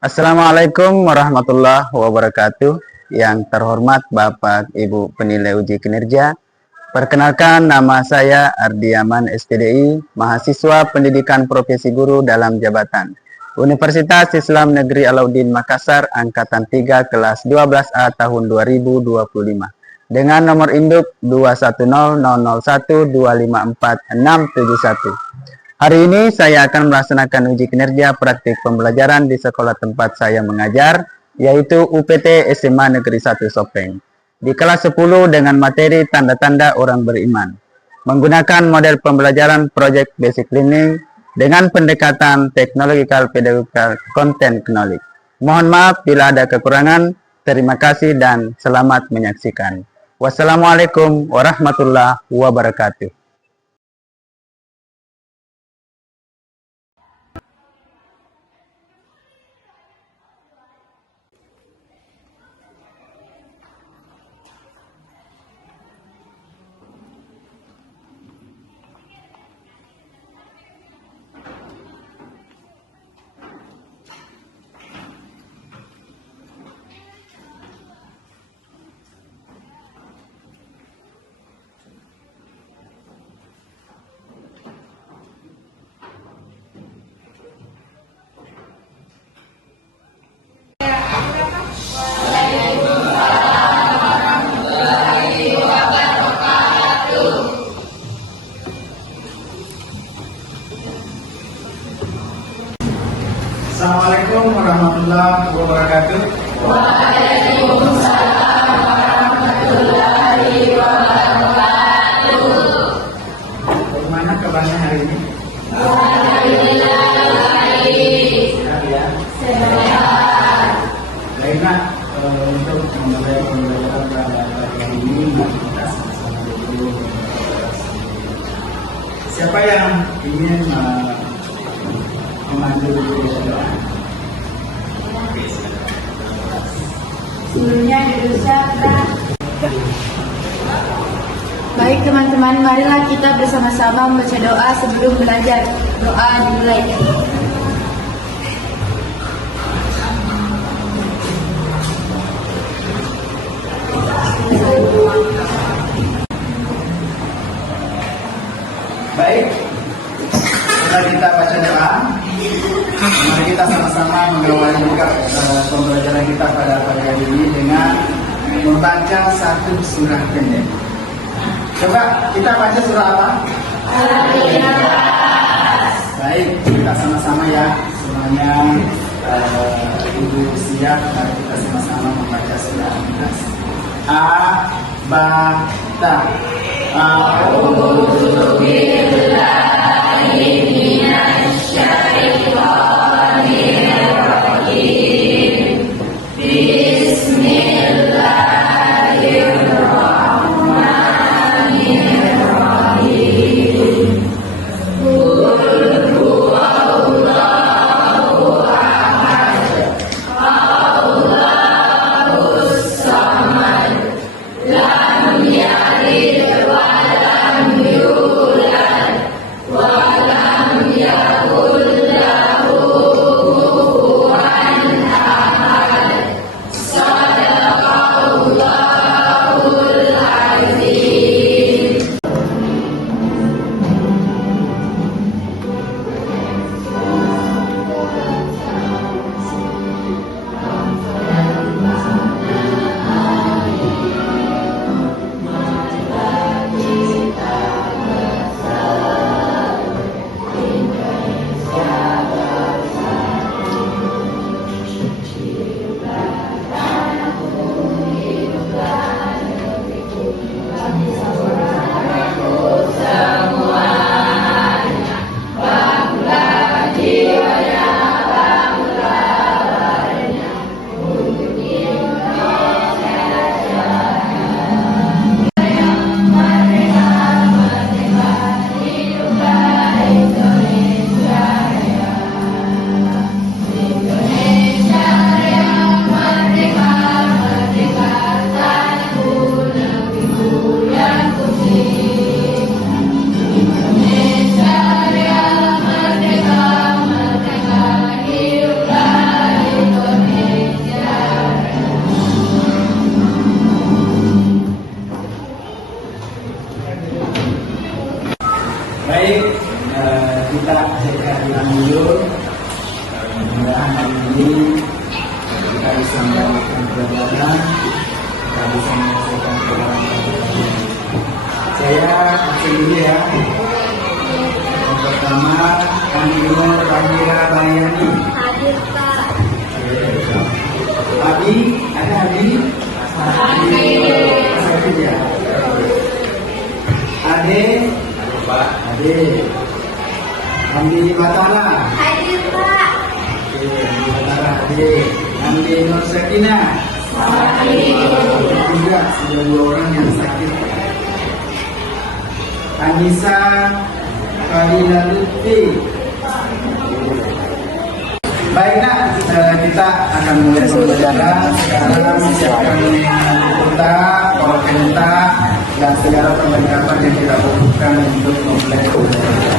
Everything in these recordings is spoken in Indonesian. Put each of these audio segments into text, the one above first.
Assalamualaikum warahmatullahi wabarakatuh. Yang terhormat Bapak Ibu penilai uji kinerja, perkenalkan nama saya Ardiaman STDI, mahasiswa pendidikan profesi guru dalam jabatan Universitas Islam Negeri Alauddin Makassar, Angkatan 3 kelas 12A tahun 2025 dengan nomor induk 21000125461. Hari ini saya akan melaksanakan uji kinerja praktik pembelajaran di sekolah tempat saya mengajar, yaitu UPT SMA Negeri 1 Sopeng, di kelas 10 dengan materi tanda-tanda orang beriman, menggunakan model pembelajaran Project Basic Learning dengan pendekatan Technological Pedagogical Content Knowledge. Mohon maaf bila ada kekurangan. Terima kasih dan selamat menyaksikan. Wassalamualaikum warahmatullahi wabarakatuh. Assalamualaikum warahmatullahi wabarakatuh. Waalaikumsalam warahmatullahi wabarakatuh. Bagaimana kabarnya hari ini? Alhamdulillah baik. Sehat ya? Sehat. Baiklah, untuk memulai pembelajaran pada pagi ini, mari kita sama-sama dulu. Siapa yang ingin memandu doa? Sebelumnya diucapkan. Baik teman-teman, marilah kita bersama-sama membaca doa sebelum belajar. Doa dimulai. Baik, setelah kita baca doa, mari kita sama-sama mengawali buka pembelajaran kita pada pagi hari ini dengan membaca satu surah pendek. Coba kita baca surah apa? Al-Ikhlas. Baik, kita sama-sama ya, semuanya ibu siap, mari kita sama-sama membaca surah Al-Ikhlas. A-ba-ta. A'udzu billahi minasy syaithanir rajim. Bismillahirrahmanirrahim. Qul huwallahu ahad. Allahus samad. Lam yalid wa lam yulad wa lam yakul kehadiran beliau. Mudah-mudahan hari ini kita bisa mendapatkan pelajaran, kita bisa menyelesaikan pelajaran. Saya akan dulu ya. Yang pertama, kami Nur Rahira Bayani. Hadir Pak. Abi, ada Abi? Sakit ya? Ade? Ade. Andi Batara. Hadir Pak. Oke, Andi Batara Ade. Andi Nur Sakina. Juga sudah 2 orang yang sakit. Anissa Fadila Lutfi. Baik nak, kita akan mulai pembelajaran. Sekarang siapkan peta, peta, dan segala perlengkapan yang kita butuhkan untuk memulai pembelajaran.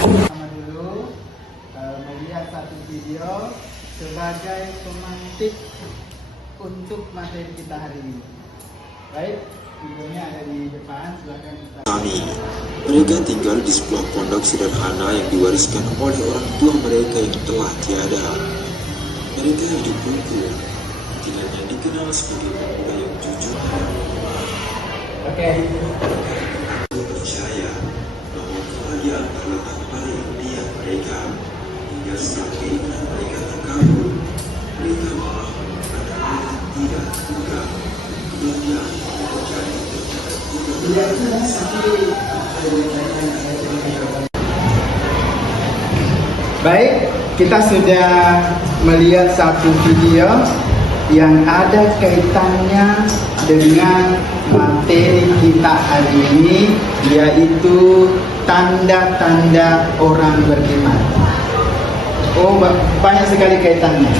Pertama dulu melihat satu video sebagai pemantik untuk materi kita hari ini. Baik, videonya ada di depan, silakan kita. Mereka tinggal di sebuah pondok sederhana yang diwariskan oleh orang tua mereka yang telah tiada. Mereka hidup rukun, tilanya dikenal sebagai pemuda yang jujur. Oke. Mereka percaya bahwa kebahagiaan terletak pada impian mereka, hingga saat keinginan mereka terkabul, mereka malah mengatakan tidak juga kebahagiaan terjadi. Baik, kita sudah melihat satu video yang ada kaitannya dengan materi kita hari ini, yaitu tanda-tanda orang beriman. Oh, banyak sekali kaitannya.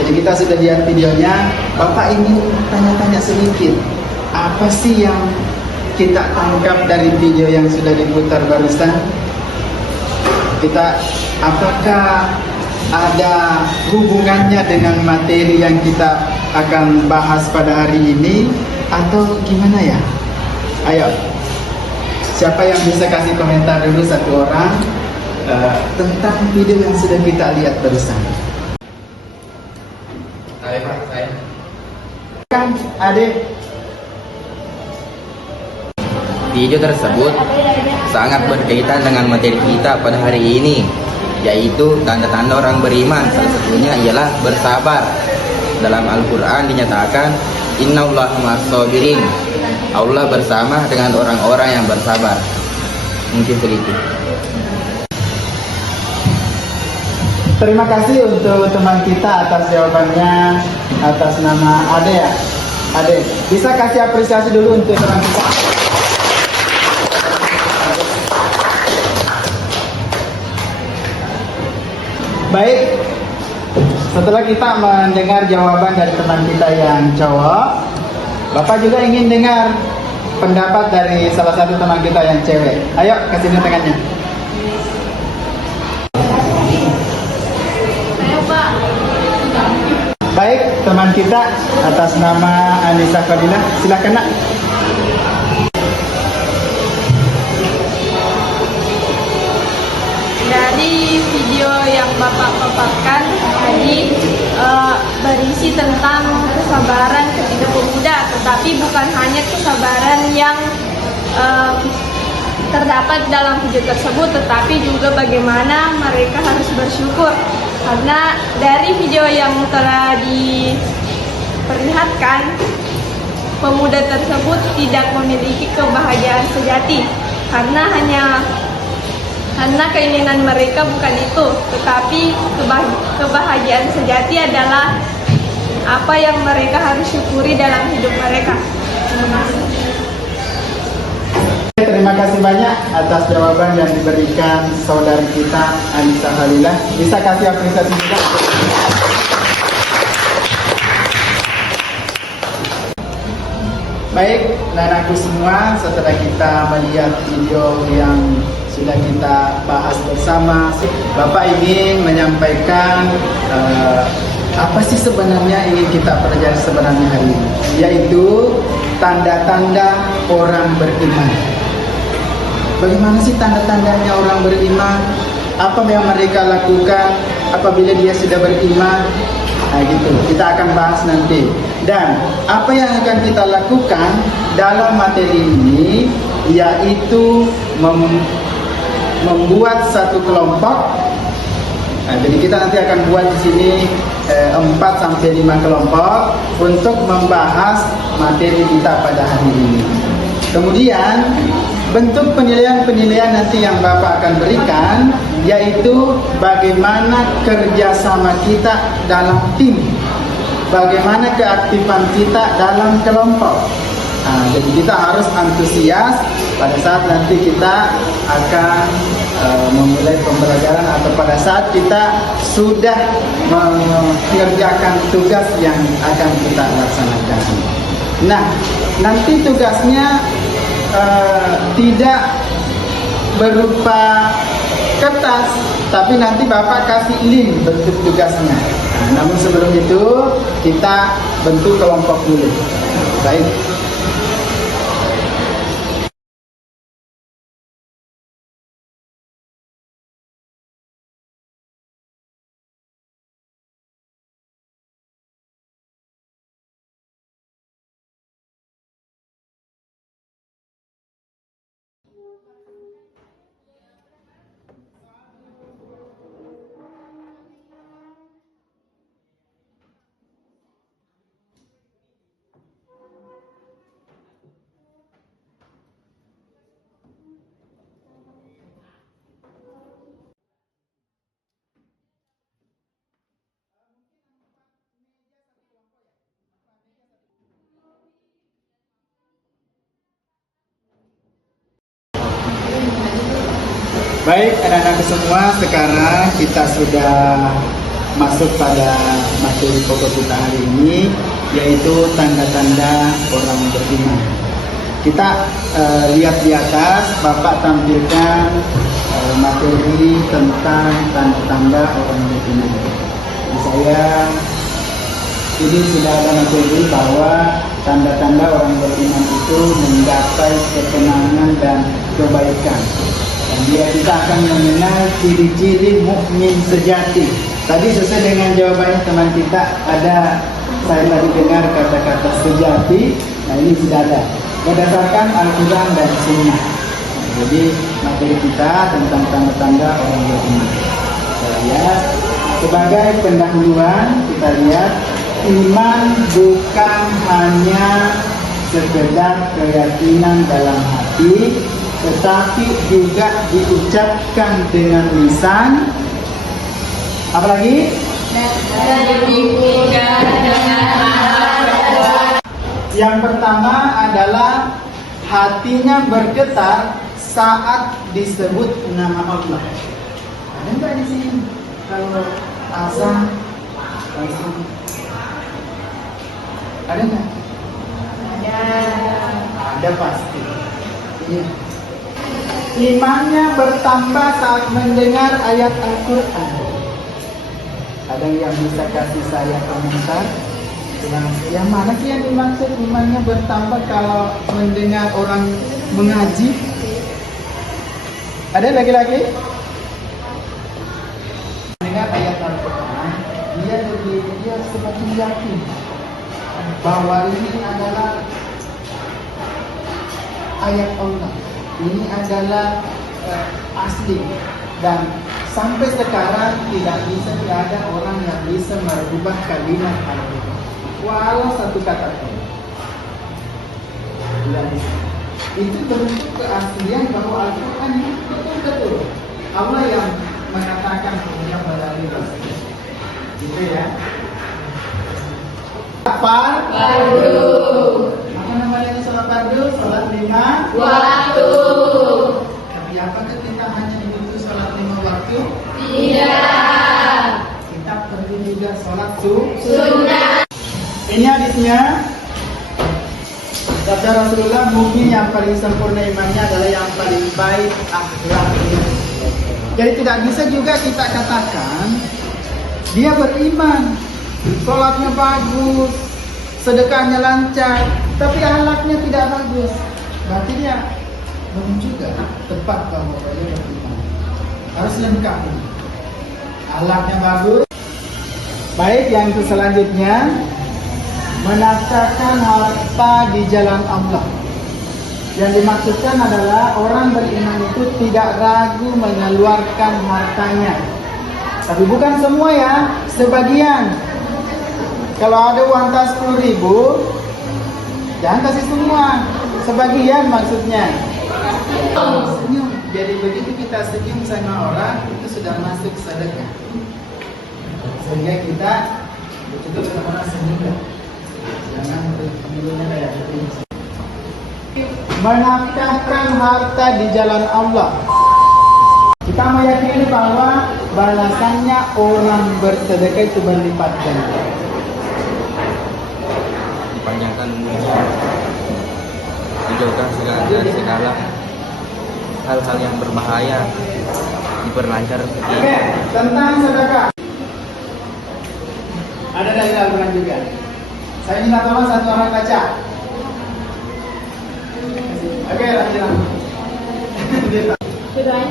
Jadi kita sudah lihat videonya. Bapak ingin tanya-tanya sedikit, apa sih yang kita tangkap dari video yang sudah diputar barusan? Apakah ada hubungannya dengan materi yang kita akan bahas pada hari ini, atau gimana ya? Ayo, siapa yang bisa kasih komentar dulu, satu orang, tentang video yang sudah kita lihat barusan? Saya. Kan, Ade. Video tersebut sangat berkaitan dengan materi kita pada hari ini, yaitu tanda-tanda orang beriman. Salah satunya ialah bersabar. Dalam Al-Quran dinyatakan, Innallaha ma'as-sabirin. Allah bersama dengan orang-orang yang bersabar. Mungkin begitu. Terima kasih untuk teman kita atas jawabannya, atas nama Ade ya. Ade, bisa kasih apresiasi dulu untuk teman kita. Baik, setelah kita mendengar jawaban dari teman kita yang cowok, Bapak juga ingin dengar pendapat dari salah satu teman kita yang cewek. Ayo, kasih ini tangannya. Baik, teman kita atas nama Anissa Fadila, silakan nak. Dari video yang Bapak paparkan tadi berisi tentang kesabaran ketika pemuda, tetapi bukan hanya kesabaran yang terdapat dalam video tersebut, tetapi juga bagaimana mereka harus bersyukur. Karena dari video yang telah diperlihatkan, pemuda tersebut tidak memiliki kebahagiaan sejati, karena keinginan mereka bukan itu, tetapi kebahagiaan sejati adalah apa yang mereka harus syukuri dalam hidup mereka. Terima kasih banyak atas jawaban yang diberikan saudari kita Anissa Fadila. Bisa kasih apresiasi juga. Baik, anakku semua, setelah kita melihat video yang sudah kita bahas bersama, Bapak ingin menyampaikan apa sih sebenarnya ingin kita pelajari sebenarnya hari ini? Yaitu tanda-tanda orang beriman. Bagaimana sih tanda-tandanya orang beriman? Apa yang mereka lakukan apabila dia sudah beriman? Nah gitu, kita akan bahas nanti. Dan apa yang akan kita lakukan dalam materi ini yaitu membuat satu kelompok. Nah, jadi kita nanti akan buat di sini 4 sampai 5 kelompok untuk membahas materi kita pada hari ini. Kemudian bentuk penilaian nanti yang Bapak akan berikan yaitu bagaimana kerjasama kita dalam tim, bagaimana keaktifan kita dalam kelompok. Nah, jadi kita harus antusias pada saat nanti kita akan memulai pembelajaran atau pada saat kita sudah mengerjakan tugas yang akan kita laksanakan. Nah, nanti tugasnya tidak berupa kertas, tapi nanti Bapak kasih link bentuk tugasnya. Nah, namun sebelum itu kita bentuk kelompok dulu. Baik. Baik, anak-anak semua, sekarang kita sudah masuk pada materi pokok kita hari ini, yaitu tanda-tanda orang beriman. Kita lihat di atas, Bapak tampilkan materi tentang tanda-tanda orang beriman. Saya ini sudah ada materi bahwa tanda-tanda orang beriman itu mencapai ketenangan dan kebaikan. Dan kita akan mengenal ciri-ciri mukmin sejati. Tadi sesuai dengan jawabannya teman kita, ada saya tadi dengar kata-kata sejati. Nah ini sudah ada berdasarkan Al-Quran dan Sunnah. Jadi materi kita tentang tanda-tanda orang beriman. Kita lihat sebagai pendahuluan, kita lihat iman bukan hanya sekedar keyakinan dalam hati, tetapi juga diucapkan dengan lisan. Apalagi? Dan dipikirkan dengan akal. Yang pertama adalah hatinya bergetar saat disebut nama Allah. Ada nggak di sini? Kalau azan, langsung ada nggak? Ada pasti. Iya. Imannya bertambah saat mendengar ayat Al-Quran. Ada yang bisa kasih saya komentar? Yang mana sih yang dimaksud imannya bertambah kalau mendengar orang mengaji? Ada lagi-lagi? Mendengar ayat Al-Quran, dia semakin yakin bahwa ini adalah ayat Allah. Ini adalah asli, dan sampai sekarang tidak ada orang yang bisa merubah kalimat Al-Quran walau satu kata pun. Tidak bisa. Itu bentuk keaslian bahwa Al-Quran itu betul-betul Allah yang mengatakan punya melalui Rasul. Gitu ya. Apa? Apa namanya sholat fardu? Sholat 5 waktu. Tapi apakah kita hanya dibutuh sholat 5 waktu? Tidak. Kita perlu juga sholat sunnah. Ini hadisnya. Kata Rasulullah, mukmin yang paling sempurna imannya adalah yang paling baik akhlaknya. Jadi tidak bisa juga kita katakan dia beriman, sholatnya bagus, sedekahnya lancar, tapi akhlaknya tidak bagus, berarti dia belum juga tepat bahwa dia beriman. Harus lengkap ini. Akhlaknya bagus. Baik, yang selanjutnya, menafkahkan harta di jalan Allah. Yang dimaksudkan adalah orang beriman itu tidak ragu mengeluarkan hartanya. Tapi bukan semua ya, sebagian. Kalau ada uang tas 10.000, jangan kasih semua, sebagian maksudnya. Senyum. Jadi begitu kita senyum sama orang, itu sudah masuk sedekah. Sehingga kita betul sama orang senyum. Jangan menurutnya kayak gitu. Menafkahkan harta di jalan Allah. Kita meyakini bahwa balasannya orang bersedekah itu berlipat ganda. Dipanjangkan umurnya, dijauhkan dari segala hal-hal yang berbahaya, diperlancar rezeki. Oke, tentang sedekah. Ada dari Al-Quran juga. Saya minta tolong satu orang baca. Oke, lanjut. Sudah.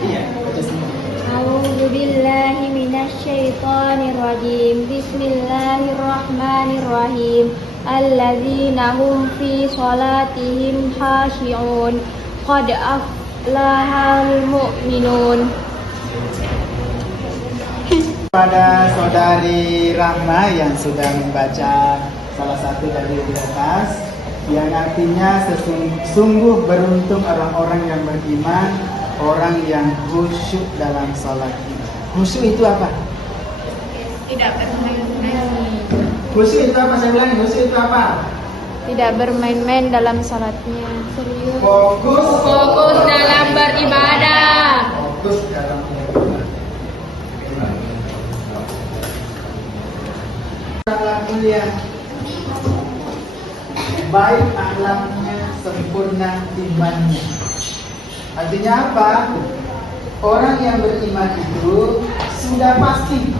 Iya, baca semua. A'udzu billahi minasyaitonir rajim. Bismillahirrahmanirrahim. Alladzina hum fi sholatihim khashi'un. Qad aflahal mu'minun. Pada saudari Rahma yang sudah membaca salah satu dari di atas, yang artinya sungguh beruntung orang-orang yang beriman, orang yang khusyuk dalam salatnya. Khusyuk itu apa? Tidak bermain-main. Khusyuk itu apa? Saya bilang khusyuk itu apa? Tidak bermain-main dalam salatnya. Serius. Fokus dalam beribadah. Fokus dalam beribadah. Akhlak mulia, baik akhlaknya, sempurna imannya. Artinya apa? Orang yang beriman itu sudah pasti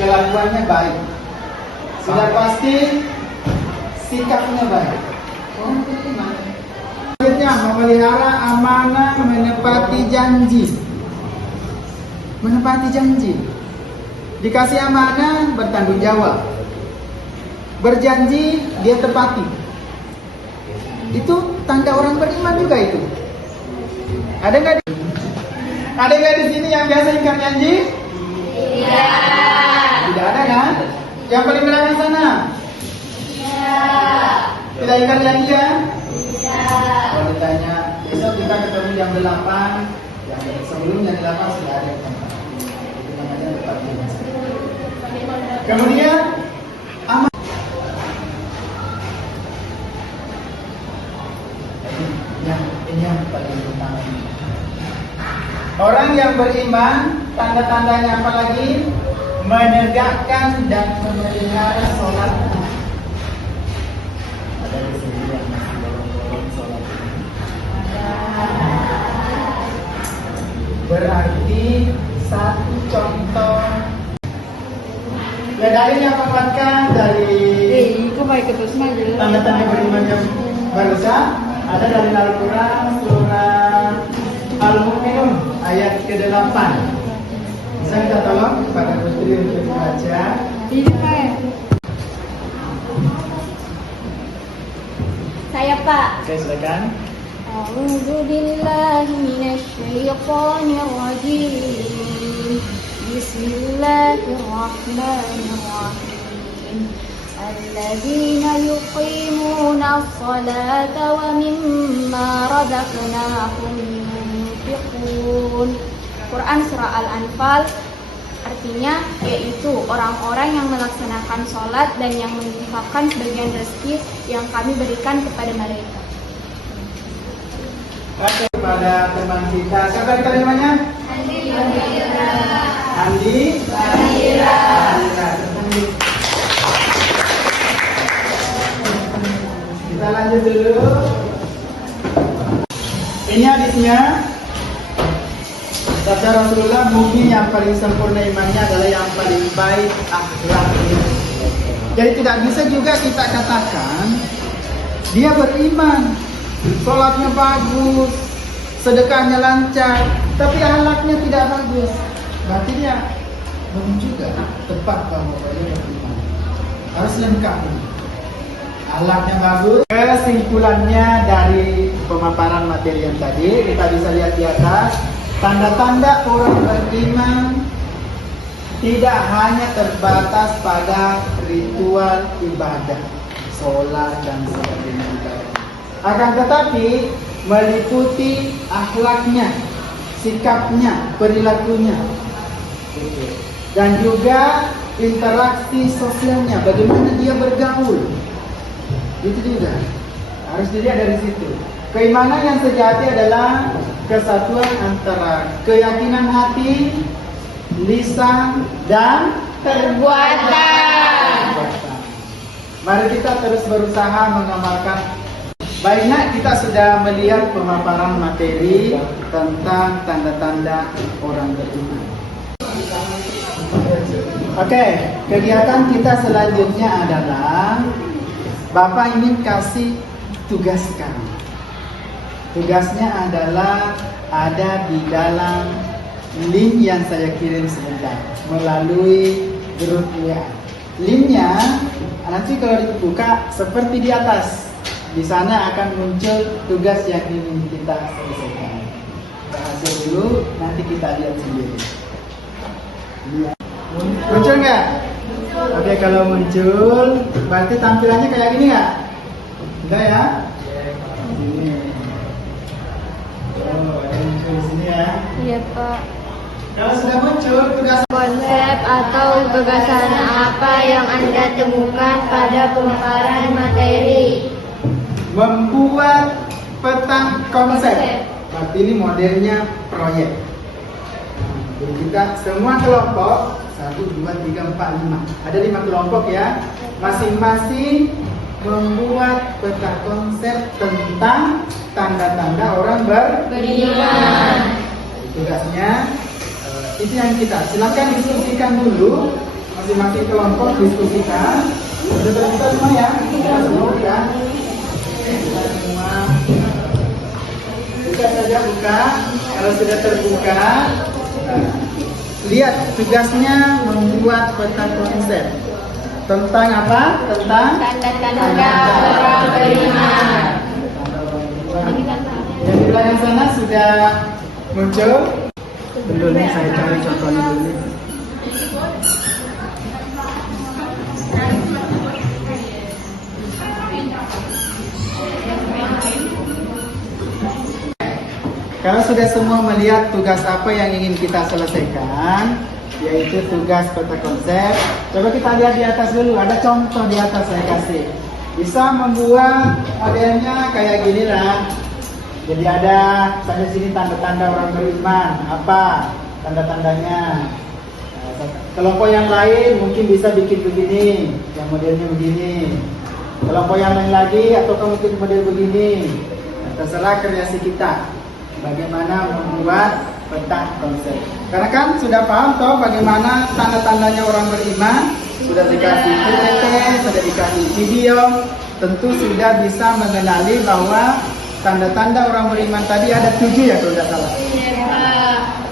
kelakuannya baik, sudah pasti sikapnya baik. Orang beriman. Selanjutnya, memelihara amanah, menepati janji. Menepati janji. Dikasih amanah, bertanggung jawab. Berjanji, dia tepati. Itu tanda orang beriman juga itu. Ada nggak di sini yang biasa ingkar janji? Tidak ada kan? Yang paling belakang sana? Tidak ingkar janji ya? Kalau ditanya, besok kita ketemu jam 8, yang sebelum jam 8 sudah ada di tempat. Itu namanya tepati janji. Kemudian aman. Ini yang paling utama. Orang yang beriman, tanda-tandanya apa lagi? Menegakkan dan memelihara sholat. Ada di sini yang masih bolong-bolong sholat. Berarti satu contoh. Ya dari yang membuatkan dari tanda-tanda beriman yang barusan ada dari Al-Quran surah Al-Mu'minun ayat ke-8. Bisa kita tolong kepada putri untuk membaca. Saya Pak. Oke, silakan. A'udzu billahi minasyaitonir rajim. Bismillahirrahmanirrahim. Alladzina yuqimuna as-salata wa mimma razaqnahum yunfiqun. Quran surah Al-Anfal artinya yaitu orang-orang yang melaksanakan sholat dan yang menginfakkan sebagian rezeki yang kami berikan kepada mereka. Kepada teman kita, siapa tadi namanya? Andi. Kita lanjut dulu. Ini hadisnya. Kata Rasulullah, mukmin yang paling sempurna imannya adalah yang paling baik akhlaknya. Jadi tidak bisa juga kita katakan dia beriman, sholatnya bagus, sedekahnya lancar, tapi akhlaknya tidak bagus. Berarti dia belum juga tepat bahwa dia beriman. Harus lengkap. Akhlaknya bagus. Kesimpulannya dari pemaparan materi yang tadi, kita bisa lihat di atas, tanda-tanda orang beriman tidak hanya terbatas pada ritual ibadah, sholat dan sebagainya. Akan tetapi meliputi akhlaknya, sikapnya, perilakunya, dan juga interaksi sosialnya, bagaimana dia bergaul. Itu juga harus dilihat dari situ. Keimanan yang sejati adalah kesatuan antara keyakinan hati, lisan, dan perbuatan. Mari kita terus berusaha mengamalkan. Baiknya kita sudah melihat pemaparan materi tentang tanda-tanda orang beriman. Oke, kegiatan kita selanjutnya adalah Bapak ingin kasih tugas sekarang. Tugasnya adalah ada di dalam link yang saya kirim sebentar melalui grup WA. Linknya nanti kalau dibuka seperti di atas, di sana akan muncul tugas yang ingin kita selesaikan. Berhasil dulu, nanti kita lihat sendiri. Lihat. Muncul nggak? Oke, kalau muncul, berarti tampilannya kayak gini nggak? Enggak ya? Ini. Oh, ada muncul di sini ya? Iya Pak. Kalau sudah muncul, tugas Konsep atau gagasan apa yang Anda temukan pada pemaparan materi? membuat peta konsep. Berarti ini modelnya proyek. Jadi kita semua kelompok 1, 2, 3, 4, 5. Ada 5 kelompok ya. Masing-masing membuat peta konsep tentang tanda-tanda orang beriman. Tugasnya itu yang kita. Silakan diskusikan dulu. Masing-masing kelompok diskusikan. Sudah terbuka semua ya? Kita semua ya. Kita semua. Buka saja buka. Kalau sudah terbuka, lihat tugasnya membuat peta konsep tentang apa? Tentang Tanda-tanda orang beriman. yang di belakang sana sudah muncul. Dulu nih saya cari contohnya dulu. Kalau sudah semua melihat tugas apa yang ingin kita selesaikan, yaitu tugas peta konsep, coba kita lihat di atas dulu. Ada contoh di atas saya kasih. Bisa membuat modelnya kayak gini lah. Jadi ada tanda sini tanda-tanda orang beriman. Apa tanda-tandanya? Kelompok yang lain mungkin bisa bikin begini, yang modelnya begini. Kelompok yang lain lagi atau mungkin model begini. Terserah kreasi kita. Bagaimana membuat peta konsep. Karena kan sudah paham toh bagaimana tanda-tandanya orang beriman. Sudah dikasih PPT, sudah dikasih video. Tentu sudah bisa mengenali bahwa tanda-tanda orang beriman tadi ada 7 ya kalau tidak salah.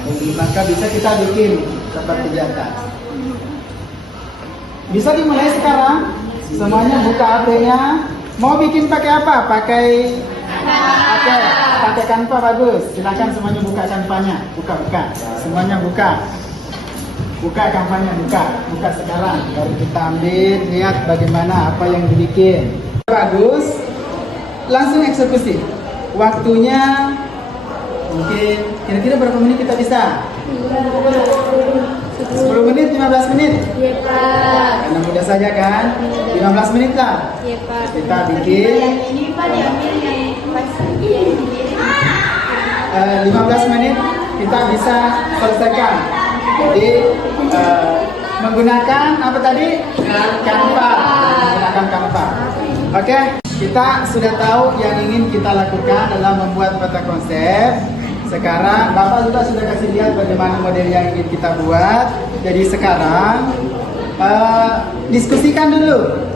Jadi maka bisa kita bikin seperti di atas. Bisa dimulai sekarang. Semuanya buka HP-nya. Mau bikin pakai apa? Pakai Canva bagus. Silakan semuanya buka Canva-nya. Buka. Semuanya buka. Buka Canva-nya, buka sekarang. Baru kita ambil, lihat bagaimana apa yang dibikin. Bagus. Langsung eksekusi. Waktunya mungkin kira-kira berapa menit kita bisa? 10 menit, 15 menit? Iya Pak. Karena mudah saja kan? 15 menit lah. Iya Pak. Kita bikin 15 menit kita bisa selesaikan. Jadi menggunakan apa tadi? Canva. Menggunakan Canva. Oke, kita sudah tahu yang ingin kita lakukan adalah membuat peta konsep. Sekarang Bapak sudah kasih lihat bagaimana model yang ingin kita buat. Jadi sekarang diskusikan dulu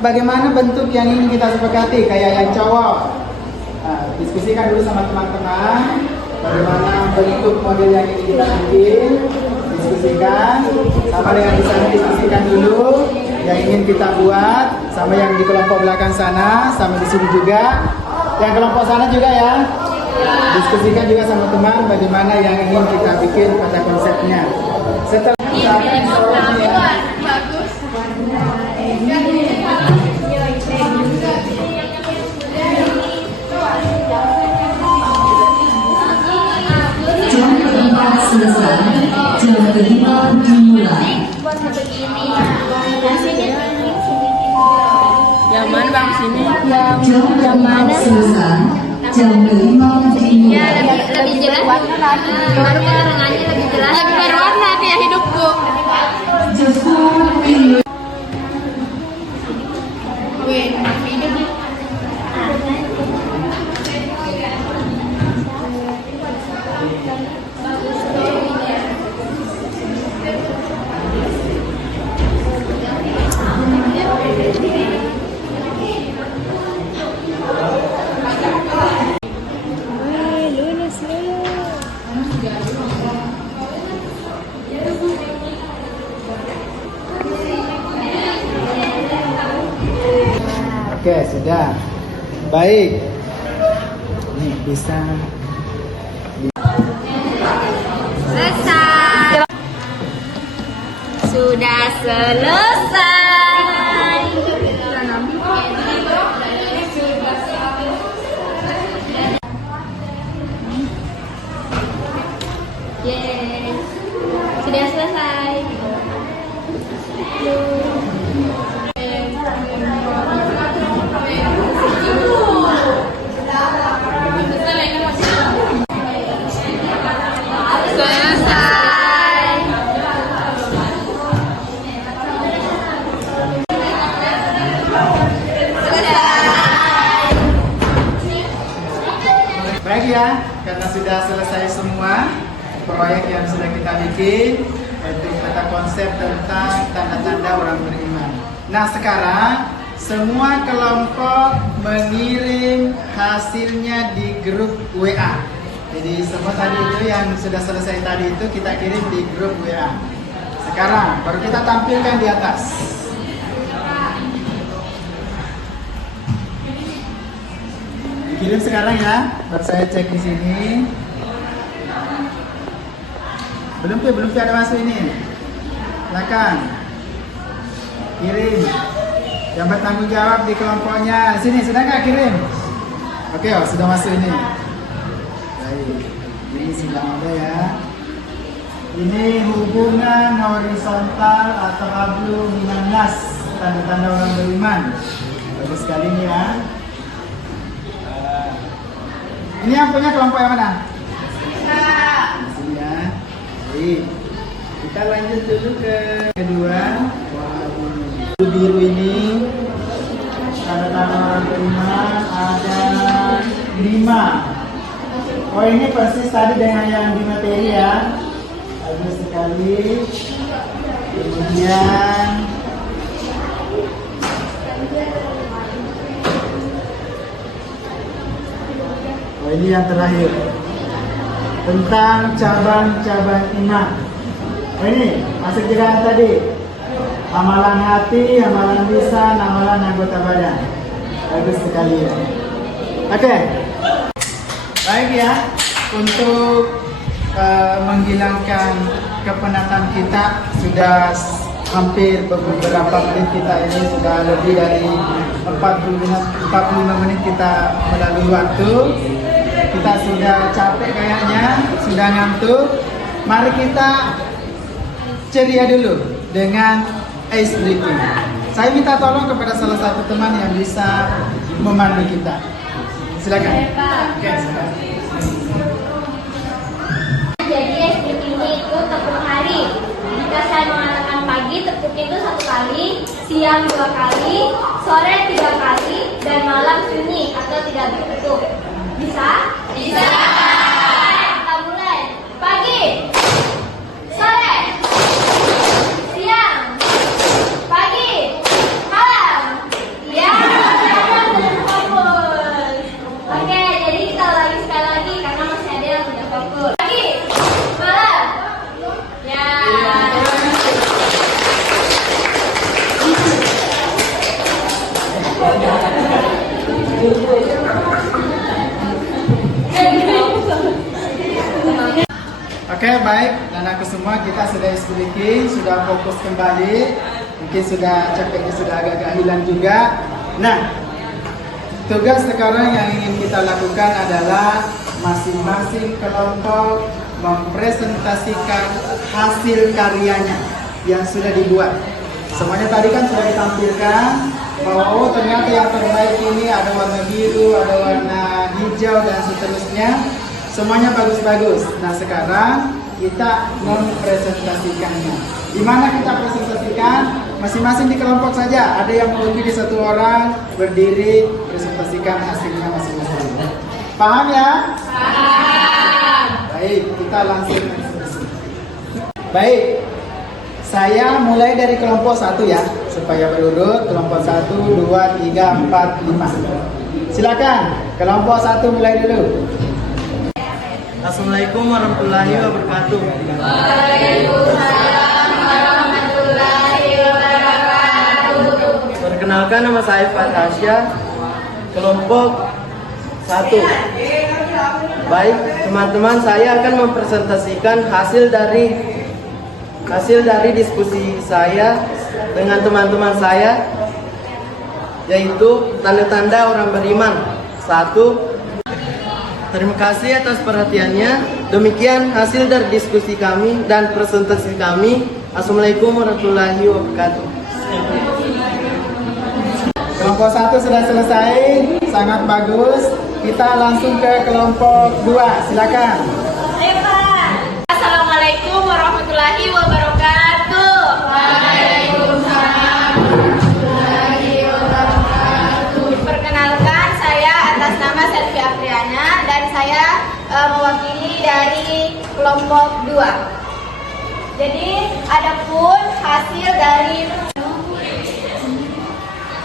bagaimana bentuk yang ingin kita sepakati. Kayak yang cowok, diskusikan dulu sama teman-teman bagaimana bentuk model yang ingin kita bikin. Diskusikan sama dengan di sana, diskusikan dulu yang ingin kita buat, sama yang di kelompok belakang sana, sama di sini juga. Yang kelompok sana juga ya. Diskusikan juga sama teman bagaimana yang ingin kita bikin pada konsepnya. Setelah jam keempat selesai, jam kelima dimulai. Yang mana bang sini? Jam keempat selesai, jam kelima dimulai. Lebih jelas. Baru keterangannya lebih jelas. Lebih berwarna kayak hidupku. Oke, sudah. Baik. Nih bisa. Selesai. Sudah selesai. Yes. Sudah selesai. Baik ya, karena sudah selesai semua proyek yang sudah kita bikin, yaitu kata konsep tentang tanda-tanda orang beriman. Nah sekarang semua kelompok mengirim hasilnya di grup WA. Jadi semua tadi itu yang sudah selesai tadi itu kita kirim di grup WA. Sekarang baru kita tampilkan di atas. Dikirim sekarang ya. Baru saya cek di sini. Belum ada masuk ini. Silakan. Kirim. Yang bertanggung jawab di kelompoknya. Sini, sudah nggak kirim? Oke, sudah masuk ini. Baik. Ini sudah ada ya. Ini hubungan horizontal atau hablu minan nas, tanda-tanda orang beriman. Bagus sekali ini ya. Ini yang punya kelompok yang mana? Di sini ya. Baik. Kita lanjut dulu ke kedua. Biru ini tanda-tanda orang beriman ada 5. Oh ini persis tadi dengan yang di materi ya. Bagus sekali. Kemudian ini yang terakhir tentang cabang-cabang iman. Ini masuk jegaan tadi. Amalan hati, amalan lisan, amalan anggota badan. Bagus sekali ya. Oke. Baik ya. Untuk menghilangkan kepenatan kita sudah hampir beberapa menit kita ini sudah lebih dari 45 menit kita melalui waktu. Kita sudah capek kayaknya, sudah ngantuk. Mari kita ceria dulu dengan ice breaking. Saya minta tolong kepada salah satu teman yang bisa memandu kita. Silakan. Oke, silakan. Jadi ice breaking itu tepuk hari. Jika saya mengatakan pagi, tepuk itu 1 kali, siang 2 kali, sore 3 kali, dan malam sunyi atau tidak bertepuk. Bisa? Bisa. Kita mulai. Pagi, sore, siang, pagi, malam. Ya, sudah fokus. Oke, jadi kita ulangi sekali lagi karena masih ada yang tidak fokus. Pagi, malam. Ya. Oke, baik, anak semua kita sudah speaking, sudah fokus kembali, mungkin sudah capeknya sudah agak-agak hilang juga. Nah, tugas sekarang yang ingin kita lakukan adalah masing-masing kelompok mempresentasikan hasil karyanya yang sudah dibuat. Semuanya tadi kan sudah ditampilkan bahwa oh ternyata yang terbaik ini ada warna biru, ada warna hijau dan seterusnya. Semuanya bagus-bagus. Nah sekarang kita mempresentasikannya. Di mana kita presentasikan? Masing-masing di kelompok saja. Ada yang mewakili satu orang berdiri presentasikan hasilnya masing-masing. Paham ya? Paham. Baik, kita langsung presentasi. Baik, saya mulai dari kelompok 1 ya, supaya berurut. Kelompok 1, 2, 3, 4, 5. Silakan, kelompok 1 mulai dulu. Assalamualaikum warahmatullahi wabarakatuh. Waalaikumsalam warahmatullahi wabarakatuh. Perkenalkan, nama saya Fatasya, kelompok 1. Baik, teman-teman, saya akan mempresentasikan hasil dari diskusi saya dengan teman-teman saya, yaitu tanda-tanda orang beriman. 1. Terima kasih atas perhatiannya. Demikian hasil dari diskusi kami dan presentasi kami. Assalamualaikum warahmatullahi wabarakatuh. Kelompok 1 sudah selesai, sangat bagus. Kita langsung ke kelompok 2, silakan. Assalamualaikum warahmatullahi wabarakatuh. Waalaikumsalam warahmatullahi wabarakatuh. Perkenalkan, saya atas nama Selvi Apriana dan saya mewakili dari kelompok 2. Jadi, adapun hasil dari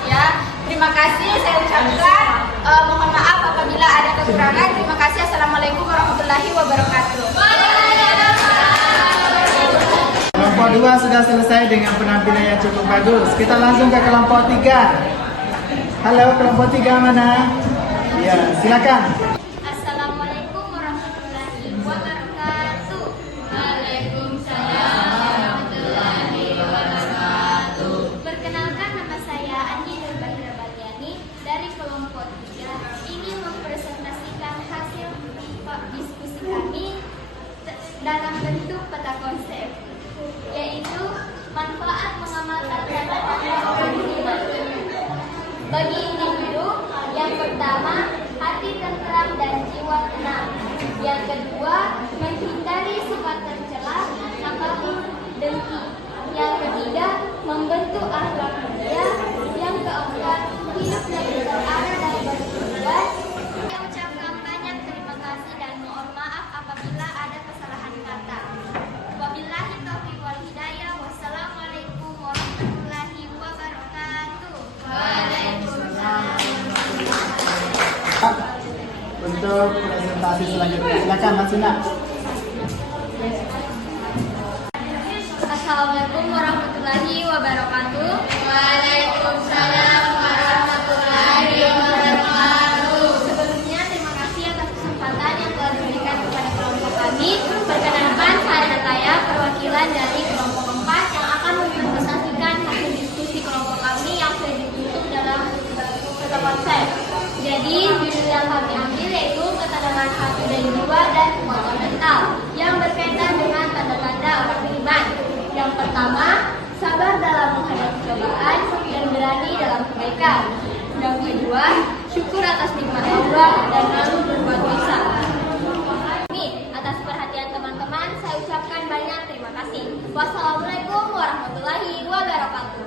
ya, terima kasih saya ucapkan. Mohon maaf apabila ada kekurangan. Terima kasih. Assalamualaikum warahmatullahi wabarakatuh. Kelompok 2 sudah selesai dengan penampilan yang cukup bagus. Kita langsung ke kelompok 3. Halo, kelompok 3 mana? Ya, silakan. Assalamualaikum warahmatullahi wabarakatuh. Waalaikumsalam warahmatullahi wabarakatuh. Perkenalkan, nama saya Andi Nurbahira Bagiani dari kelompok 3. Ingin mempresentasikan hasil diskusi kami dalam bentuk peta konsep, yaitu manfaat mengamalkan tanda-tanda orang beriman. Bagi individu, yang pertama, hati tenteram dan jiwa tenang. Yang kedua, menghindari sifat tercela, nafsu, dengki. Yang ketiga, membentuk akhlak mulia. Yang keempat, hidup lebih terarah dan bertujuan. Saya ucapkan banyak terima kasih dan mohon maaf apabila ada kesalahan kata. Wabillahi taufiq wal hidayah. Wassalamualaikum warahmatullahi wabarakatuh. Waalaikumsalam. Untuk presentasi selanjutnya, silakan Mas Sina. Assalamualaikum warahmatullahi wabarakatuh. Waalaikumsalam warahmatullahi wabarakatuh. Sebelumnya terima kasih atas kesempatan yang telah diberikan kepada kelompok kami. Perkenalkan, saya perwakilan dari kelompok 4 yang akan mempresentasikan hasil diskusi kelompok kami yang sudah dibentuk dalam peta konsep. Jadi judul yang kami ambil yaitu ketenangan hati dan jiwa dan kekuatan mental yang berkaitan dengan tanda-tanda orang beriman. Yang pertama, sabar dalam menghadapi cobaan dan berani dalam kebaikan. Yang kedua, syukur atas nikmat Allah dan lalu berbuat dosa. Atas perhatian teman-teman, saya ucapkan banyak terima kasih. Wassalamualaikum warahmatullahi wabarakatuh.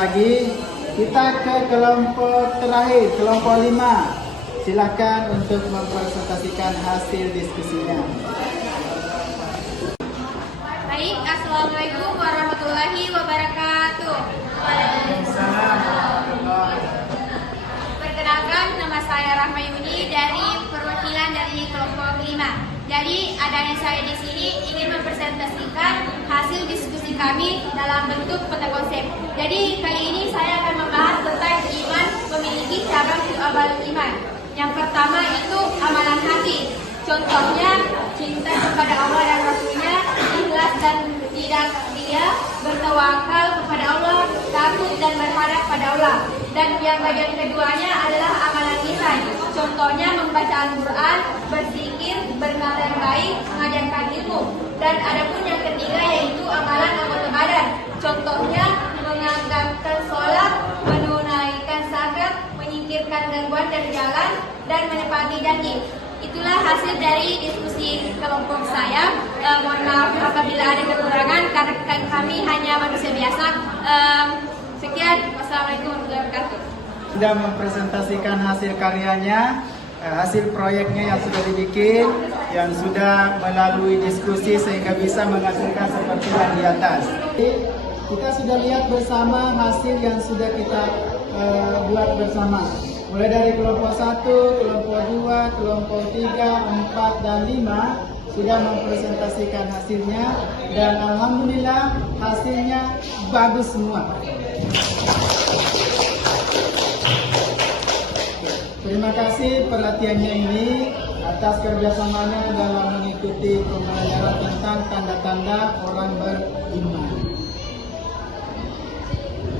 Pagi, Kita ke kelompok terakhir, kelompok 5. Silakan untuk mempresentasikan hasil diskusinya. Baik, Assalamualaikum warahmatullahi wabarakatuh. Perkenalkan, nama saya Rahmayuni dari perwakilan dari kelompok 5. Jadi, adanya saya di sini ingin mempresentasikan hasil diskusi kami dalam bentuk peta konsep. Jadi, kali ini saya akan membahas tentang iman memiliki cabang amal iman. Yang pertama itu amalan hati. Contohnya, cinta kepada Allah dan Rasulnya, ikhlas dan tidak dia, bertawakal kepada Allah, takut dan berharap pada Allah. Dan yang bagian keduanya adalah amalan lisan. Contohnya membaca Al-Quran, berzikir, bernada yang baik, mengajarkan ilmu. Dan adapun yang ketiga yaitu amalan anggota badan. Contohnya menganggapkan sholat, menunaikan zakat, menyingkirkan gangguan dari jalan, dan menepati janji. Itulah hasil dari diskusi kelompok saya. Mohon maaf apabila ada kekurangan karena kami hanya manusia biasa. Sekian, wassalamualaikum warahmatullahi wabarakatuh. Sudah mempresentasikan hasil karyanya, hasil proyeknya yang sudah dibikin, yang sudah melalui diskusi sehingga bisa menghasilkan seperti yang di atas. Kita sudah lihat bersama hasil yang sudah kita buat bersama. Mulai dari kelompok 1, kelompok 2, kelompok 3, 4, dan 5 sudah mempresentasikan hasilnya dan alhamdulillah hasilnya bagus semua. Terima kasih perhatiannya ini atas kerjasamanya dalam mengikuti pembelajaran tentang tanda-tanda orang beriman.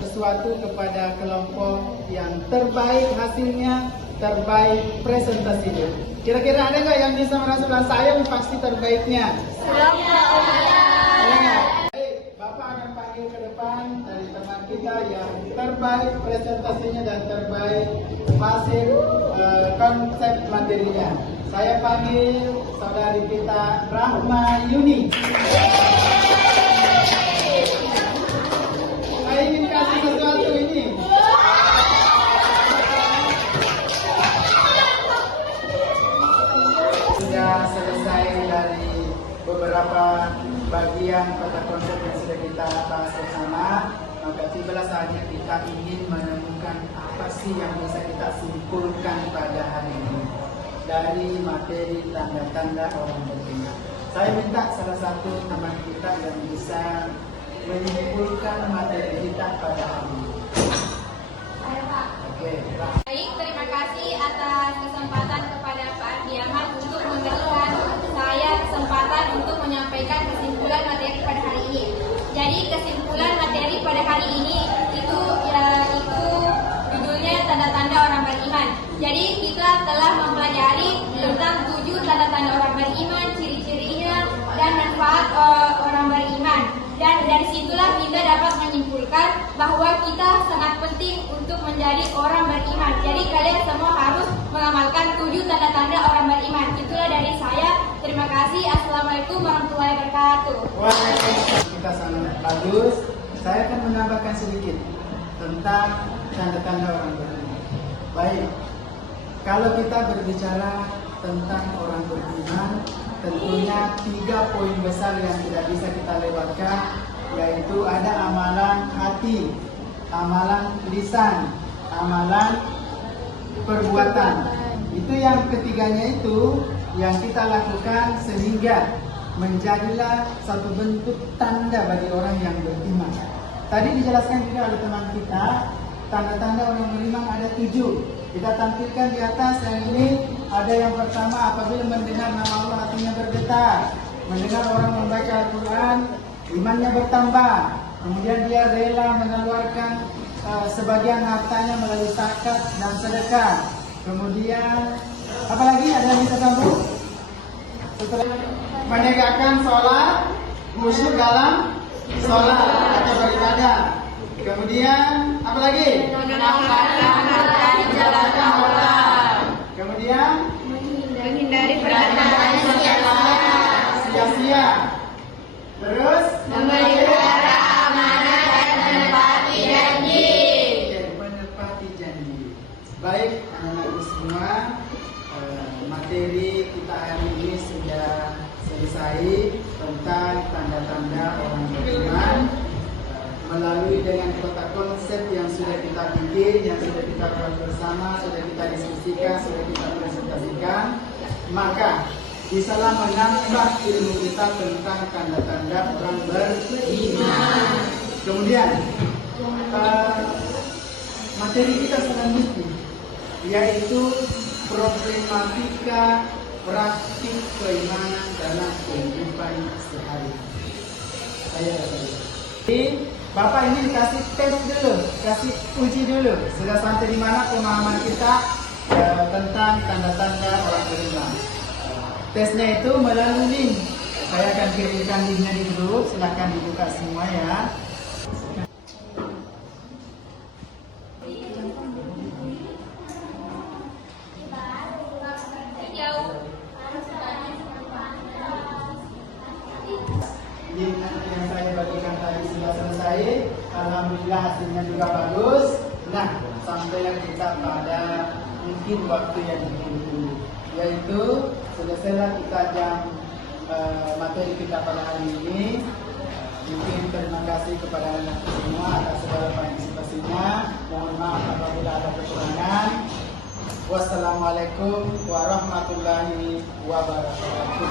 Sesuatu kepada kelompok yang terbaik hasilnya, terbaik presentasinya. Kira-kira ada nggak yang bisa merasa bilang saya pasti terbaiknya? Baik, Bapak akan panggil ke depan dari teman kita yang terbaik presentasinya dan terbaik hasil konsep materinya. Saya panggil saudari kita Rahmayuni. Saya ingin kasih sesuatu ini. Sudah selesai dari beberapa bagian pada konsep yang sudah kita bahas bersama, maka tibalah saatnya kita ingin menemukan apa sih yang bisa kita simpulkan pada hari ini dari materi tanda-tanda orang beriman. Saya minta salah satu teman kita yang bisa menyimpulkan materi kita pada hari ini. Oke, Pak. Baik, terima kasih atas kesempatan kepada Pak Ardi Ahmad untuk memberikan saya kesempatan untuk menyampaikan kesimpulan materi pada hari ini. Jadi kesimpulan materi pada hari ini itu yaitu judulnya tanda-tanda orang beriman. Jadi kita telah mempelajari tentang 7 tanda-tanda orang beriman, ciri-cirinya dan manfaat orang beriman. Dan dari situlah kita dapat menyimpulkan bahwa kita sangat penting untuk menjadi orang beriman. Jadi kalian semua harus mengamalkan 7 tanda-tanda orang beriman. Itulah dari saya. Terima kasih. Assalamualaikum warahmatullahi wabarakatuh. Waalaikumsalam. Kita sangat bagus. Saya akan menambahkan sedikit tentang tanda-tanda orang beriman. Baik, kalau kita berbicara tentang orang beriman, tentunya 3 poin besar yang tidak bisa kita lewatkan, yaitu ada amalan hati, amalan lisan, amalan perbuatan. Itu yang ketiganya itu yang kita lakukan sehingga menjadilah satu bentuk tanda bagi orang yang beriman. Tadi dijelaskan juga oleh teman kita, tanda-tanda orang beriman ada 7. Kita tampilkan di atas. Yang ini ada yang pertama, apabila mendengar nama Allah hatinya bergetar. Mendengar orang membaca Al-Quran, imannya bertambah. Kemudian dia rela mengeluarkan sebagian hartanya melalui zakat dan sedekah. Kemudian apalagi ada yang bisa sambung? Setelah menegakkan sholat, khusyuk dalam sholat atau beribadah. Kemudian apalagi? Kemudian Menghindari perkataan sia-sia. Terus Memelihara amanah dan menepati janji. materi kita hari ini sudah selesai tentang tanda-tanda orang beriman melalui dengan kota konsep yang sudah kita bikin, yang sudah kita buat bersama, sudah kita diskusikan, sudah kita presentasikan. Maka bisalah menambah ilmu kita tentang tanda-tanda orang beriman. Kemudian materi kita selanjutnya yaitu problematika praktik keimanan dalam kehidupan sehari-hari. Jadi Bapak ini dikasih tes dulu, kasih uji dulu. Sudah sampai di mana pemahaman kita tentang tanda-tanda orang beriman. Tesnya itu melalui link. Saya akan kirimkan linknya di grup. Silahkan dibuka semua ya. Link yang saya bagikan tadi sudah selesai. Alhamdulillah hasilnya juga bagus. Nah, sampailah kita pada mungkin waktu yang ditunggu, yaitu selesailah kita jam materi kita pada hari ini. Mungkin terima kasih kepada anak semua atas segala partisipasinya. Mohon maaf apabila ada kekurangan. Wassalamualaikum warahmatullahi wabarakatuh.